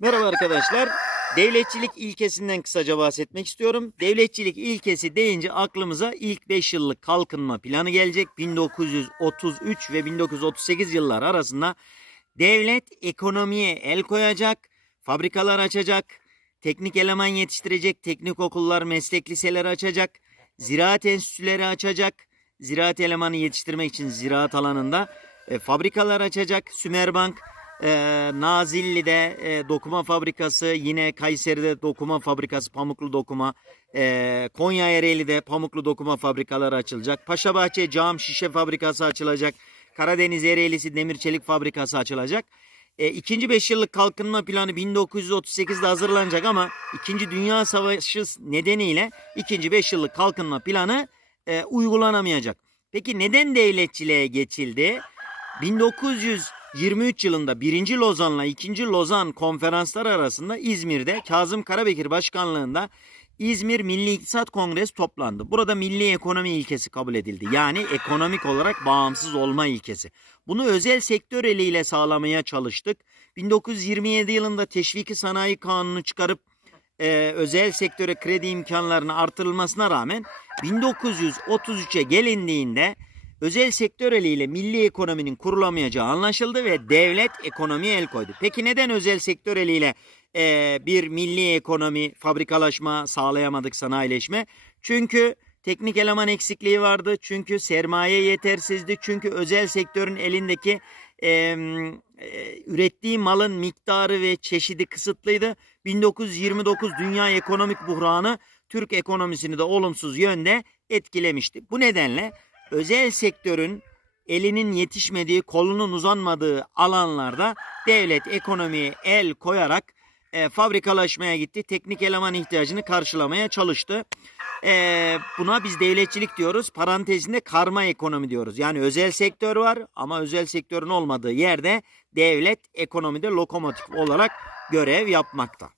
Merhaba arkadaşlar. Devletçilik ilkesinden kısaca bahsetmek istiyorum. Devletçilik ilkesi deyince aklımıza ilk 5 yıllık kalkınma planı gelecek. 1933 ve 1938 yıllar arasında devlet ekonomiye el koyacak, fabrikalar açacak, teknik eleman yetiştirecek, teknik okullar, meslek liseleri açacak, ziraat enstitüleri açacak, ziraat elemanı yetiştirmek için ziraat alanında e, fabrikalar açacak, Sümerbank, e, Nazilli'de e, dokuma fabrikası, yine Kayseri'de dokuma fabrikası, pamuklu dokuma, e, Konya Ereğli'de pamuklu dokuma fabrikaları açılacak. Paşabahçe cam şişe fabrikası açılacak. Karadeniz Ereğlisi demir çelik fabrikası açılacak. E, ikinci 5 yıllık kalkınma planı 1938'de hazırlanacak ama 2. Dünya Savaşı nedeniyle ikinci 5 yıllık kalkınma planı e, uygulanamayacak. Peki neden devletçiliğe geçildi? 1923 yılında 1. Lozan'la 2. Lozan konferansları arasında İzmir'de Kazım Karabekir başkanlığında İzmir Milli İktisat Kongresi toplandı. Burada milli ekonomi ilkesi kabul edildi. Yani ekonomik olarak bağımsız olma ilkesi. Bunu özel sektör eliyle sağlamaya çalıştık. 1927 yılında Teşviki Sanayi Kanunu çıkarıp e, özel sektöre kredi imkanlarının artırılmasına rağmen 1933'e gelindiğinde özel sektör eliyle milli ekonominin kurulamayacağı anlaşıldı ve devlet ekonomiye el koydu. Peki neden özel sektör eliyle e, bir milli ekonomi, fabrikalaşma sağlayamadık sanayileşme? Çünkü teknik eleman eksikliği vardı. Çünkü sermaye yetersizdi. Çünkü özel sektörün elindeki e, e, ürettiği malın miktarı ve çeşidi kısıtlıydı. 1929 Dünya Ekonomik Buhranı Türk ekonomisini de olumsuz yönde etkilemişti. Bu nedenle özel sektörün elinin yetişmediği, kolunun uzanmadığı alanlarda devlet ekonomiye el koyarak e, fabrikalaşmaya gitti. Teknik eleman ihtiyacını karşılamaya çalıştı. E, buna biz devletçilik diyoruz. Parantezinde karma ekonomi diyoruz. Yani özel sektör var ama özel sektörün olmadığı yerde devlet ekonomide lokomotif olarak görev yapmakta.